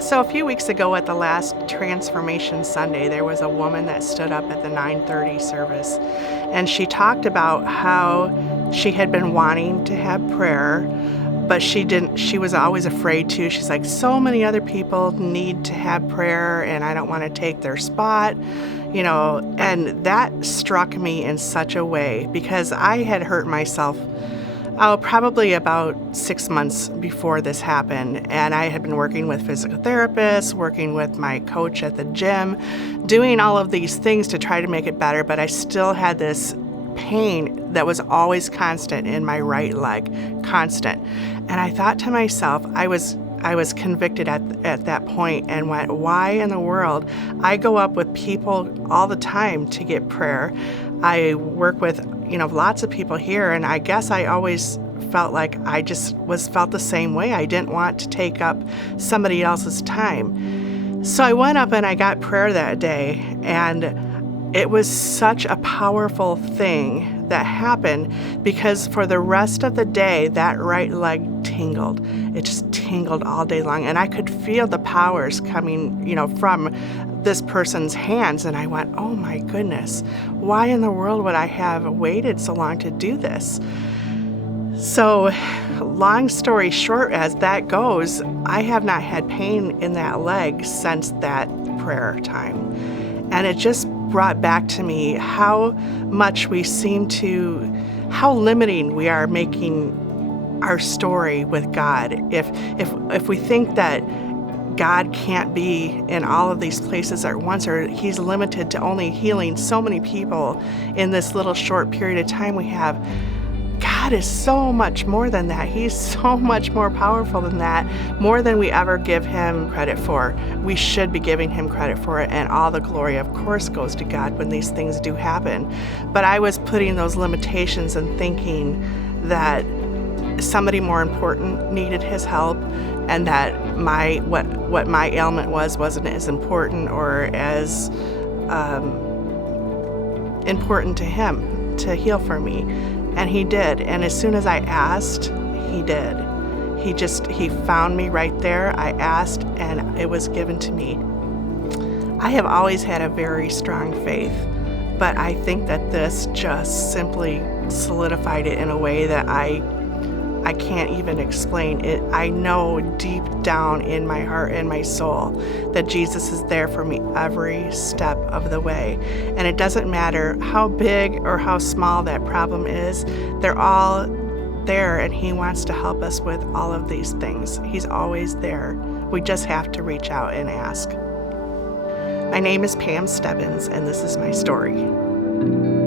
So a few weeks ago at the last Transformation Sunday, there was a woman that stood up at the 9:30 service, and she talked about how she had been wanting to have prayer, but she was always afraid to. She's like, so many other people need to have prayer, and I don't want to take their spot, and that struck me in such a way because I had hurt myself. Oh, probably about 6 months before this happened, and I had been working with physical therapists, working with my coach at the gym, doing all of these things to try to make it better, but I still had this pain that was always constant in my right leg, constant. And I thought to myself, I was convicted at that point and went, why in the world? I go up with people all the time to get prayer. I work with, lots of people here, and I guess I always felt like I just felt the same way. I didn't want to take up somebody else's time. So I went up and I got prayer that day, and it was such a powerful thing that happened because for the rest of the day, that right leg tingled. It just tingled all day long, and I could feel the powers coming, from this person's hands, and I went, oh my goodness, why in the world would I have waited so long to do this? So, long story short, as that goes, I have not had pain in that leg since that prayer time. And it just brought back to me how much how limiting we are making our story with God. If we think that God can't be in all of these places at once, or he's limited to only healing so many people in this little short period of time we have, God is so much more than that. He's so much more powerful than that, more than we ever give him credit for. We should be giving him credit for it, and all the glory, of course, goes to God when these things do happen. But I was putting those limitations and thinking that somebody more important needed his help, and that what my ailment wasn't as important or as important to him to heal for me. And he did. And as soon as I asked, he did. He found me right there. I asked, and it was given to me. I have always had a very strong faith, but I think that this just simply solidified it in a way that I can't even explain it. I know deep down in my heart and my soul that Jesus is there for me every step of the way. And it doesn't matter how big or how small that problem is, they're all there, and he wants to help us with all of these things. He's always there. We just have to reach out and ask. My name is Pam Stebins, and this is my story.